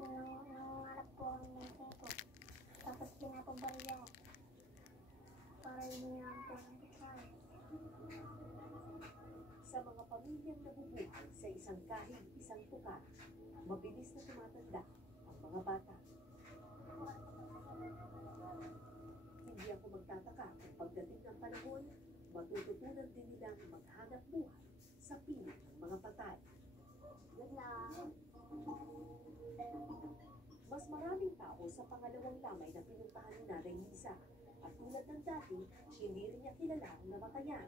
Nangangarap po ako ng ko. Tapos pinapabalik ako. Para hindi nga po ang bitay. Sa mga pamilyang nabubuhay sa isang kahig, isang tuka, mabilis na tumatanda ang mga bata. Hindi ako magtataka kung pagdating ng panahon, matututunan din nilang maghanap buhay sa piling ng mga patay. Mas maraming tao sa pangalawang lamay na pinuntahan ni Nanay Lisa. At tulad ng dati, hindi rin niya kilala ang namatayan.